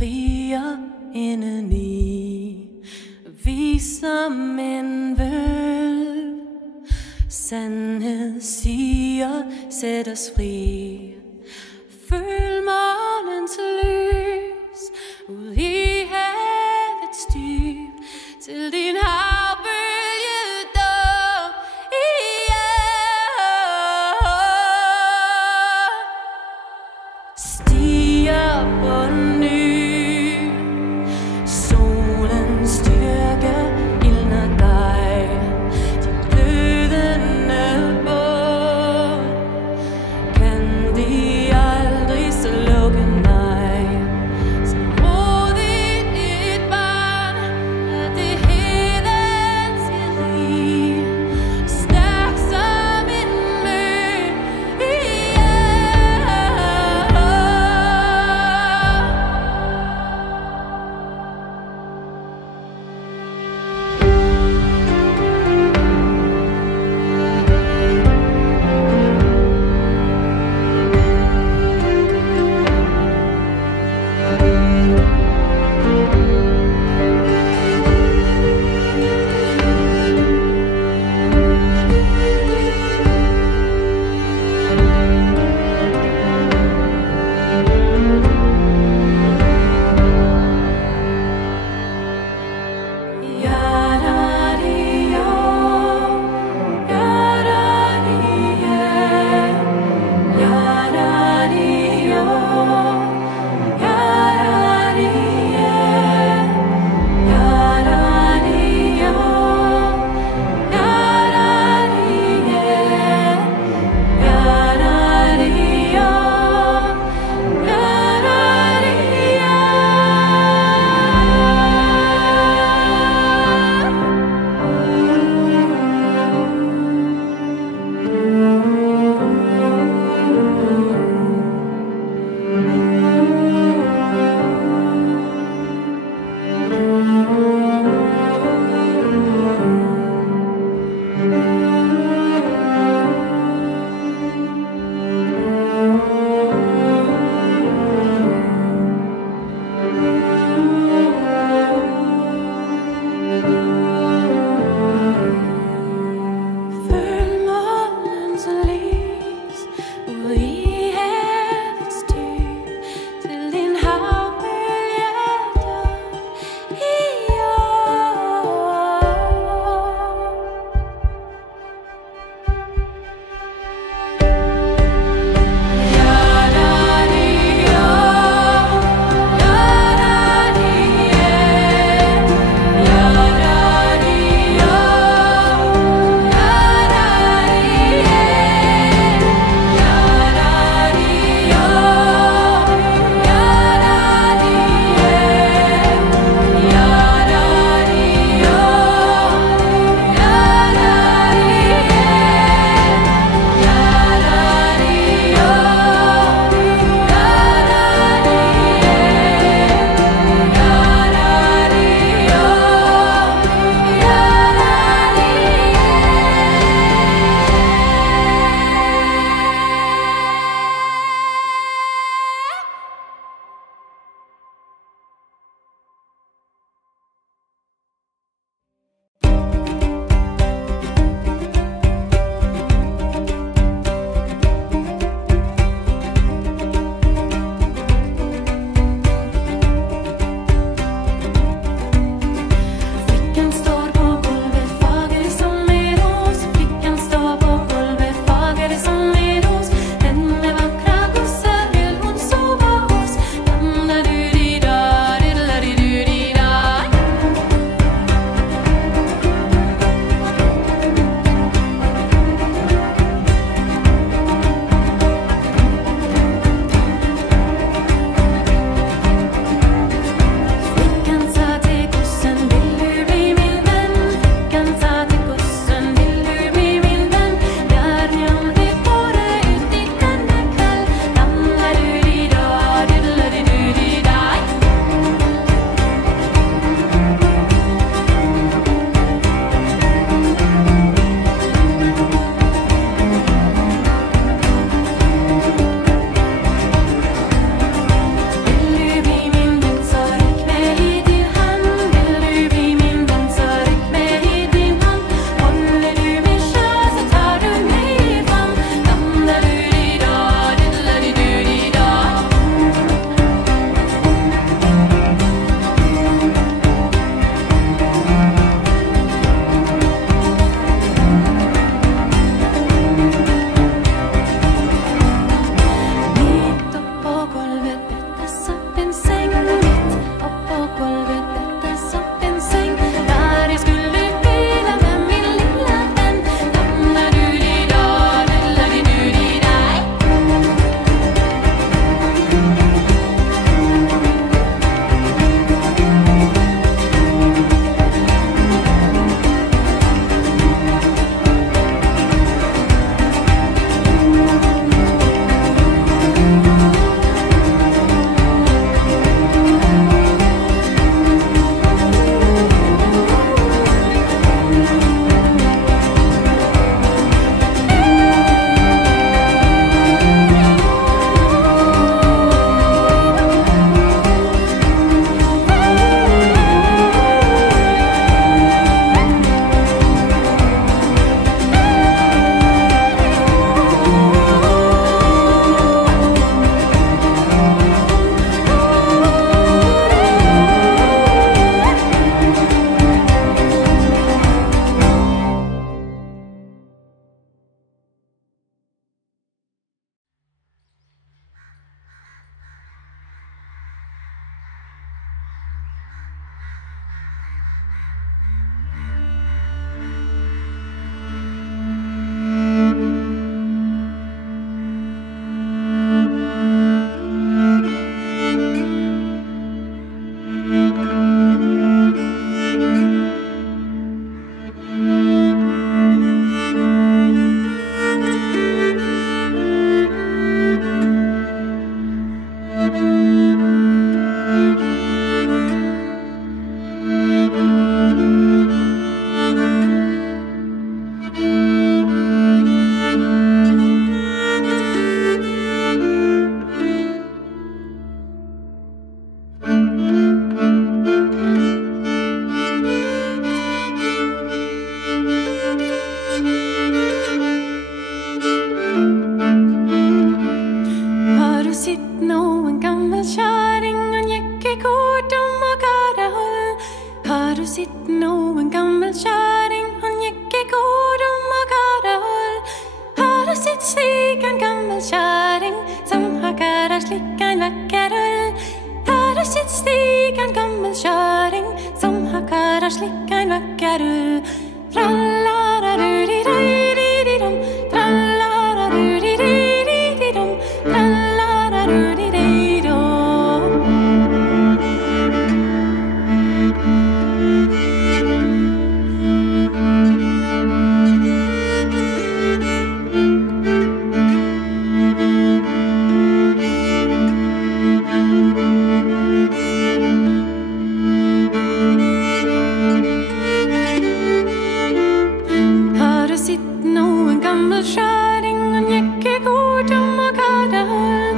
skriger indeni. Vi som en vølv, sandhed siger, sæt os fri. Følg morgens lys ud i havets dyb, til din havbølge dum stiger på ny. Solens styrke ildner dig, din glødende bål. Kan de aldrig slukke mig? Så modigt et barn af det hedens rig, stærk som en mø i slicka en vacker ull. Trallararudididididum, trallararudididididum, trallararudidididum. Har du sett noen gammel kjæring, hun gikk i god om og kardehull?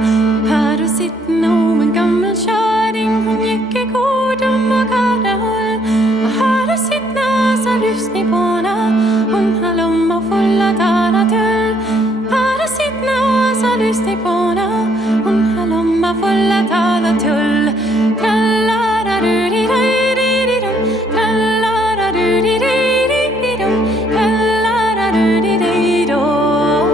Har du sett noen gammel kjæring, hun gikk i god om og kardehull? Og har du sett nasa lyst i båna, hun har lomma full av taratull? Har du sett nasa lyst i båna, hun har lomma full av taratull? Trallararudididididum, trallararudididididum, trallararudidididum.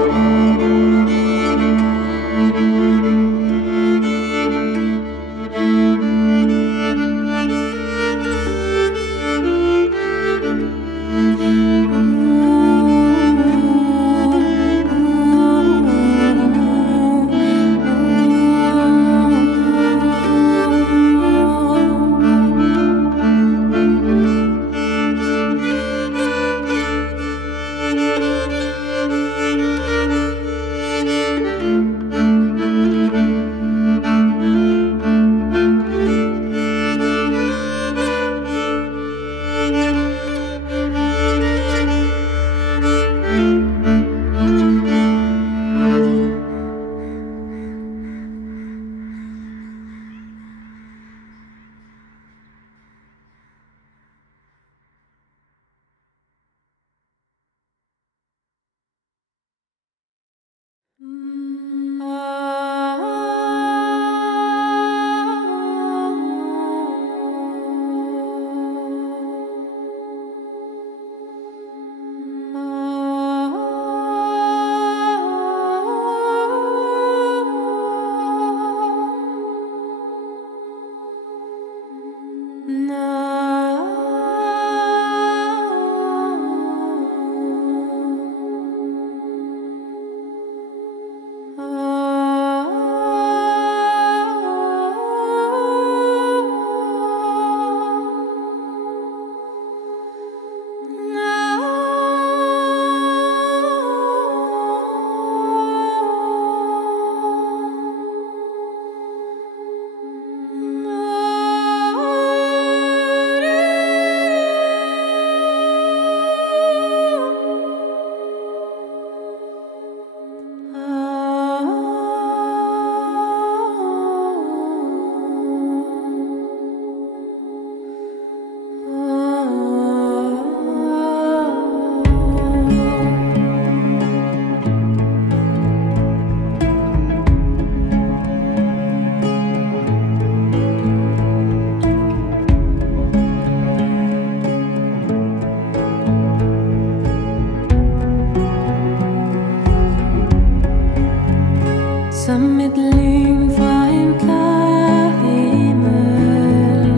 Som et lyn fra en klar himmel,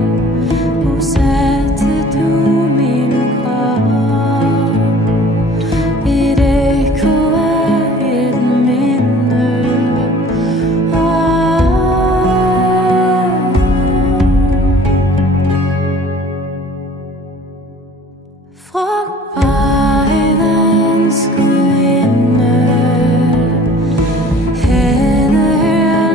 bosatte du min krop. Et ekko af et minde. Frugtbarhedens gudinde, hende hører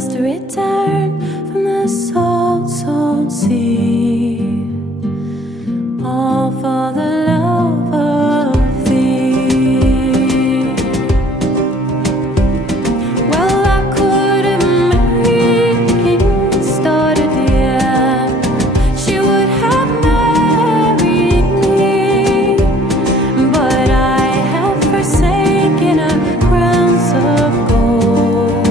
has to return from the salt, salt sea, all for the love of thee. Well, I could have married the king's daughter, dear. She would have married me, but I have forsaken her crowns of gold,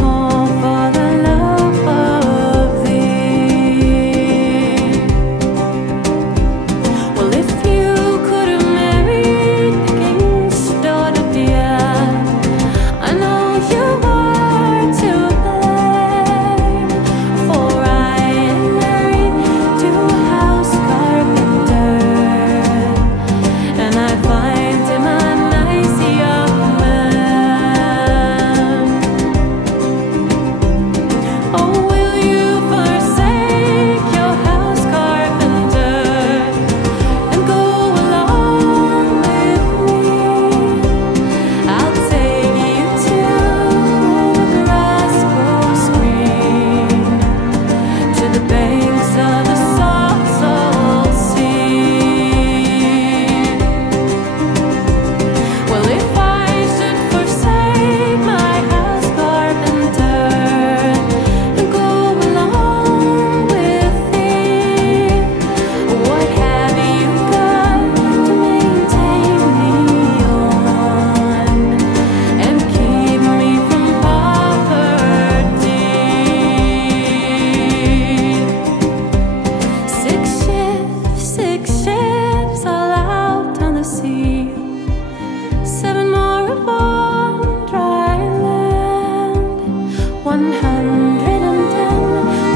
all for the love of thee. Well, if you could have married the king's daughter, dear, I know you are to blame, for I am married to a house carpenter, and I find him a nice young man. Oh, will you forsake your house carpenter and go along with me? I'll take you to the grass grows green, to the banks of the salt, salt sea. Well, if I should forsake my house carpenter and go along with thee, what have you got to maintain me on and keep me from poverty? 6 ships all out on the sea, 7 more upon dry land, 110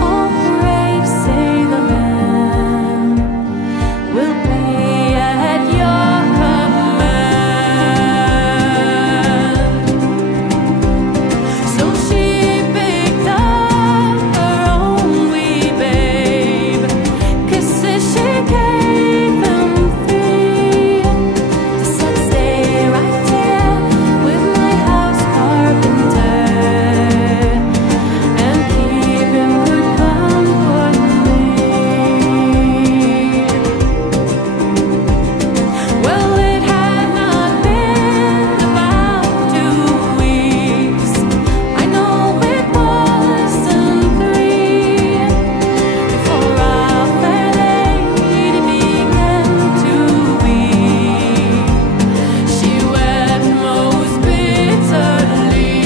all brave sailormen will be at your command. So she picked up her own wee babe, kisses she gave them free, said, "Stay right here with my house carpenter and keep him good company." Well, it had not been about 2 weeks, I know it wasn't 3, before our fair lady began to weep. She wept most bitterly.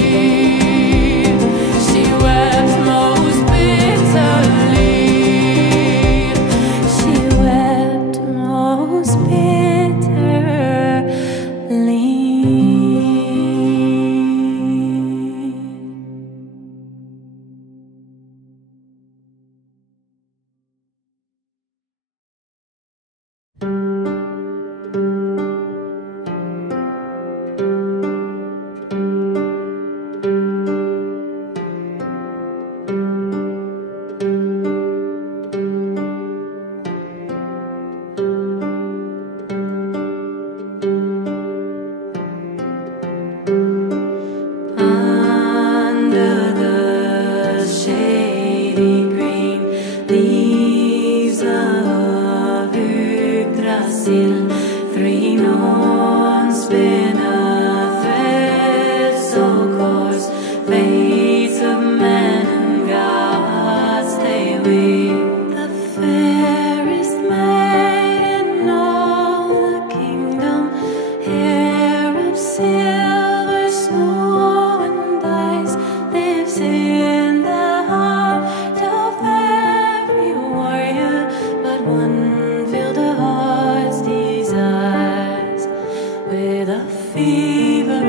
She wept most bitterly. She wept most bitterly. Under the shady green leaves of Yggdrasil, 3 norns spin a thread so coarse, fates of men and gods they weave. The fairest maid in all the kingdom, hair of silver, snow and ice, lives in the heart of every warrior, but one filled her heart's desires with a fever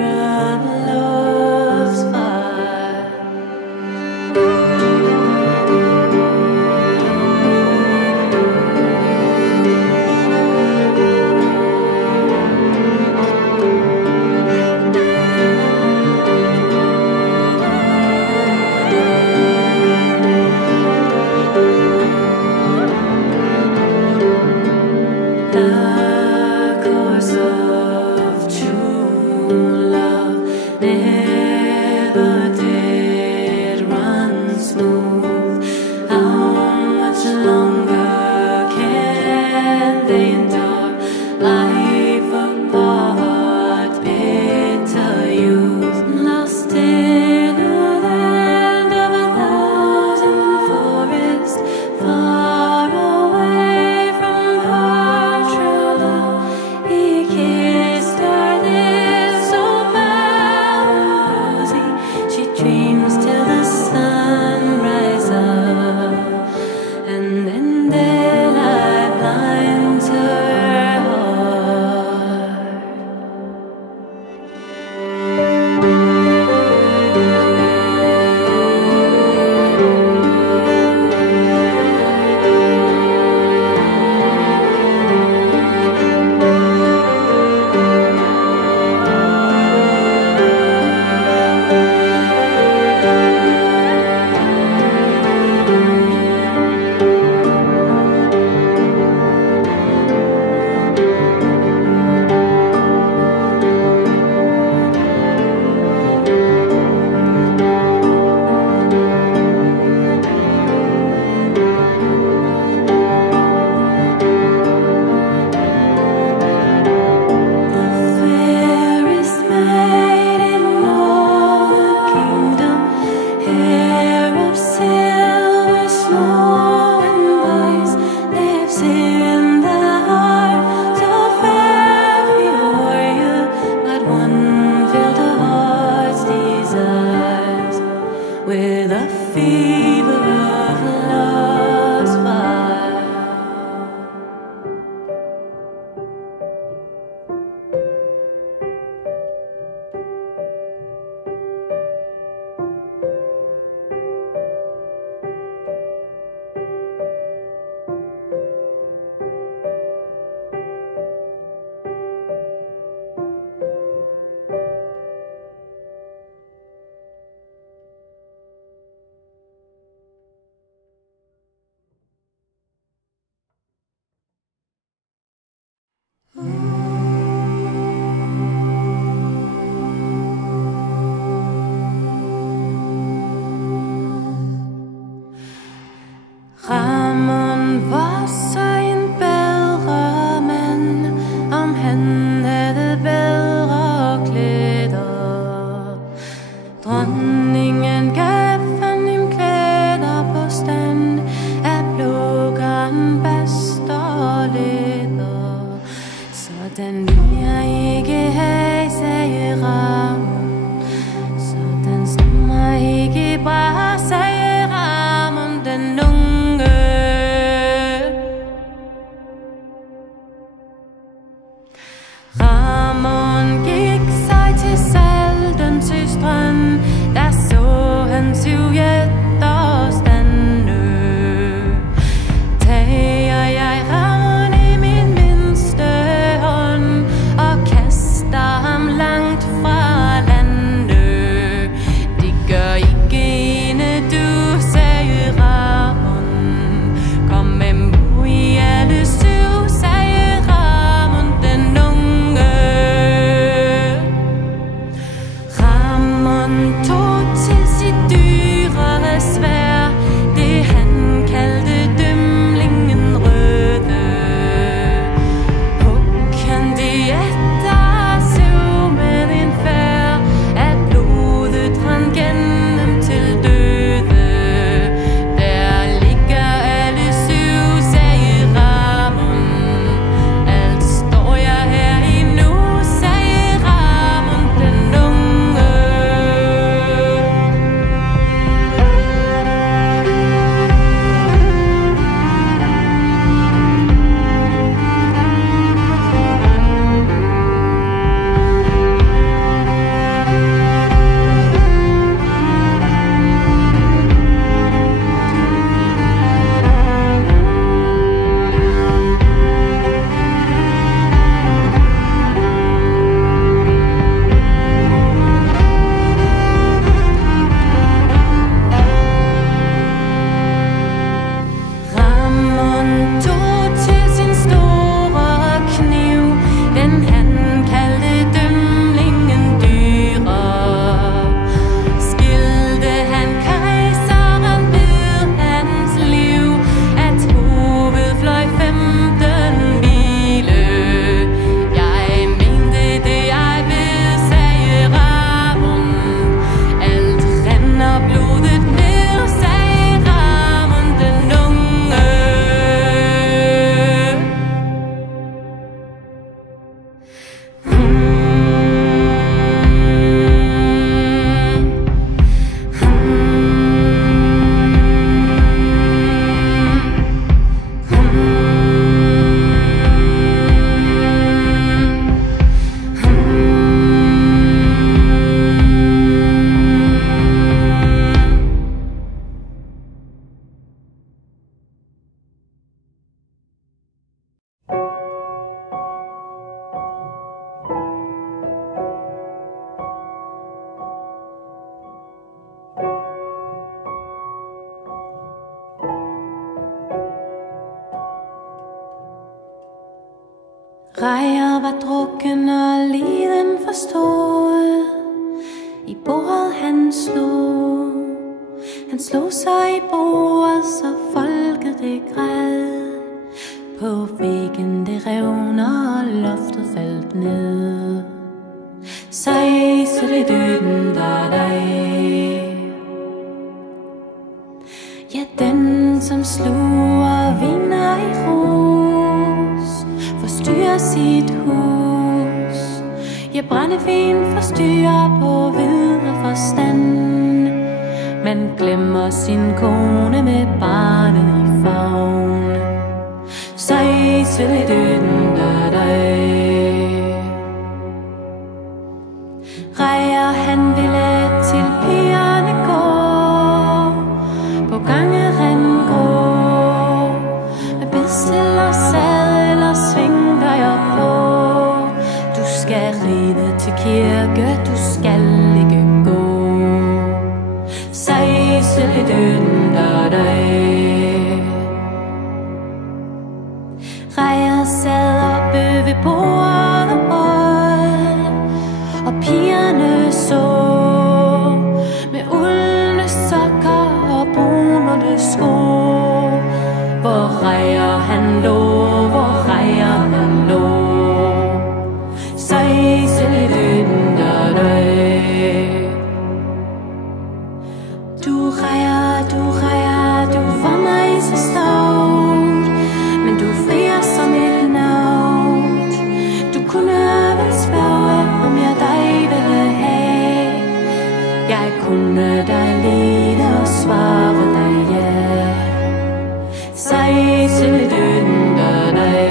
of love's fire. The course of true fever of love's fire. Ramon var så en bedre mand, om han havde bedre klæder. Dronningen gav ham klæder på stand af blågarn, bast og læder. Sådan vil jeg ikke have, sagde Ramon. Sådan stemmer ikke bra, sagde Ramon den unge. Ramon gik sig til Saltensøstrand, der så han sovjetter stande. Tager jeg Ramon i min mindste hånd og kaster ham langt fra lande. Det gør ikke ene du, sagde Ramon. Kom med mig i alle syv, sagde Ramon den unge. Ramon tog til sit dyre sværd, det han kaldte dømlingen røde. Hug han det efter, søv med en færd, at blodet randt gennem til døde. Der ligger alle syv, sagde Ramon. Alt står jeg her endnu, sagde Ramon den unge. Ramon tog til sin store kniv, den han kaldte dømlingen dyre. Skilte han kejseren ved hans liv, at hovedet fløj 15 mile. Jeg mente det jeg ved, sagde Ramon. Alt render blodet ned, sagde Ramon den unge. Rejer var drukken og liden forstået. I bordet han slog sig i bordet, så folket det græd. På væggen det revner og loftet faldt ned. Sej, så det døden der dig. Ja, den som sluger vinder i ros, forstyrrer sit hus. Ja, brændevin forstyrrer på videre forstand. Man glemmer sin kone med barnet i favn. Sig til døden der dig. Rejer han ville til pigerne gå, på gangeren gå, med bestil og sadel og sving dig op på. Du skal ride til kirke, du skal ikke gå. Sig til døden der dig. Rejer sad oppe ved bordet og pigerne så med uldne sokker og brunede sko. Hvor Rejer han lå, hvor Rejer han lå. Sig til døden der dig. Du Rejer, du var mig så stolt, men du frier som et naut. Du kunne vel spørge, om jeg dig ville have. Jeg kunne dig lide og svare dig ja. Sig til døden der dig.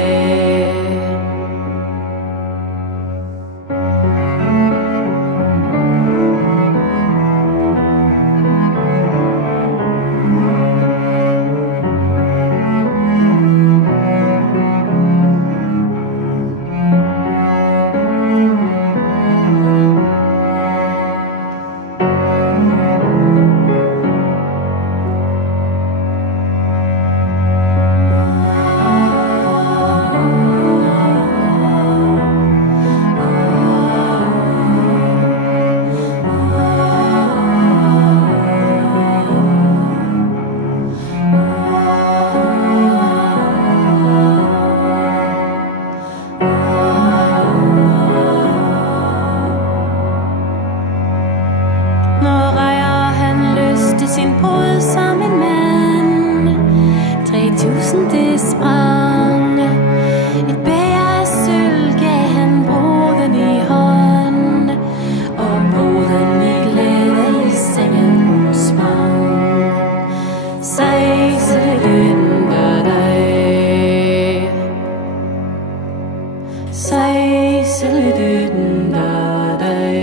Sin brud som en mand. 3000 det sprang. Et bæger af sølv gav han bruden i hånd, og bruden i glæde i sengen sprang. Sig til døden der dig. Sig til døden der dig.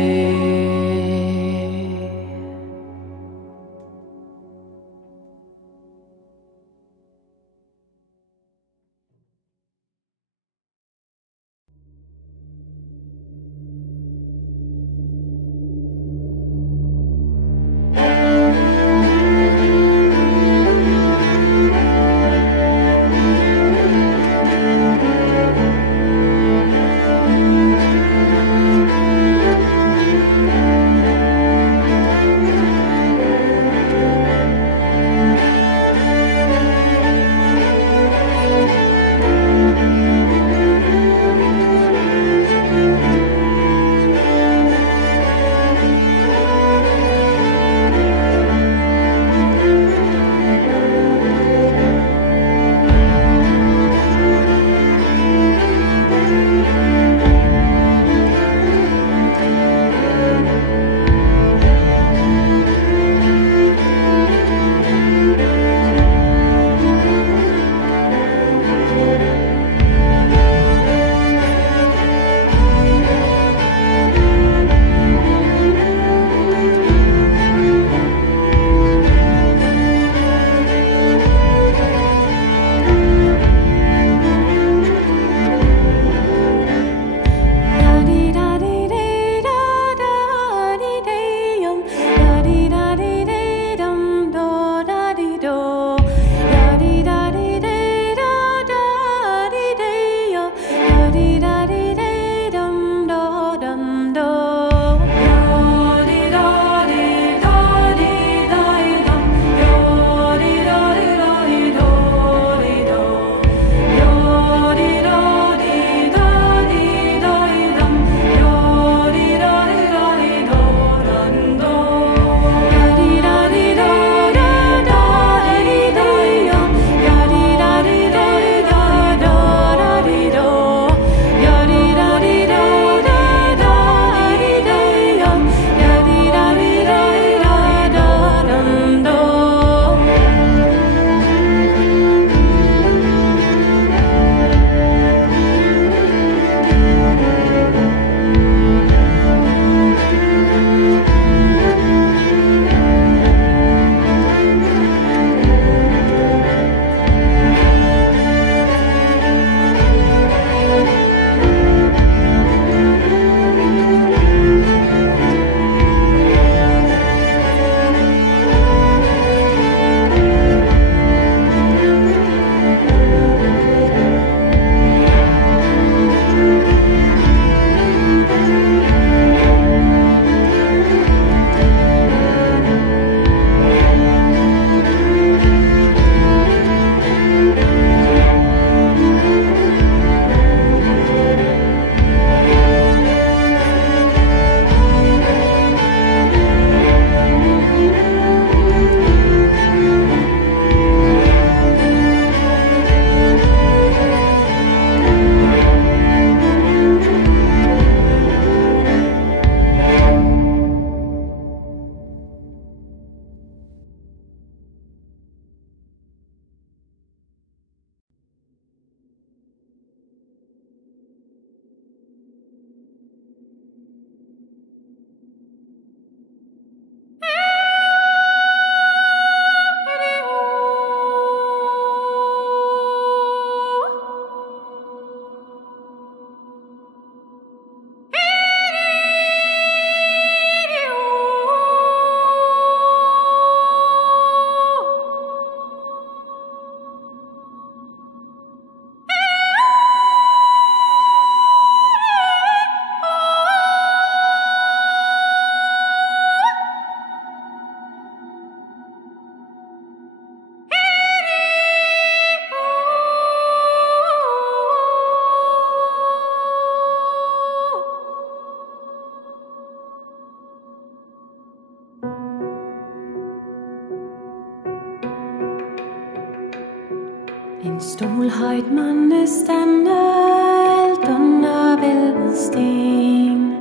Stolhøjt måtte stande alt under vælvet sten.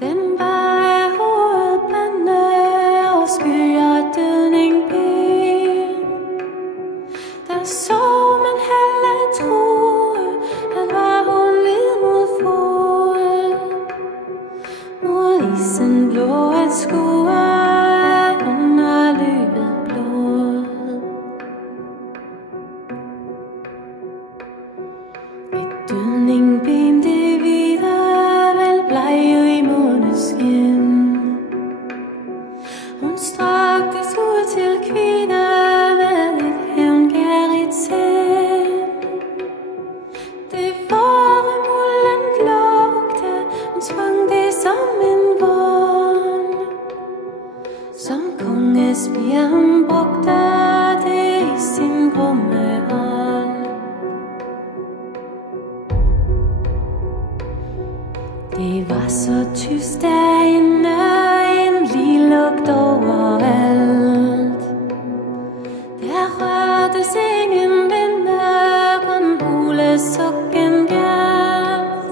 Den var af hovedbane og skyer dødning ben. Der så man halve troe, at var hun lid mod fod. Mod isen blå at skue under løbet blod. Dødning det videre, vel blege i måneskin. Hun straktes ud til kvinder med et hævngærigt sind. Det fåremulden lugte, hun svang det som en vogn. Som kongespirer hun brugte det i sin grumme hånd. Det var så tyst derinde, en lige lugt overalt. Der rørtes ingen vinde, kun hulesukken gjaldt.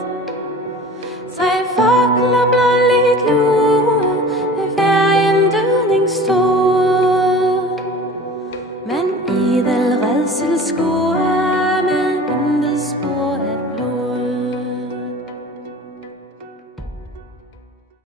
3 fugler blåligt lue ved hver en dødning stod. Men idel redsel skue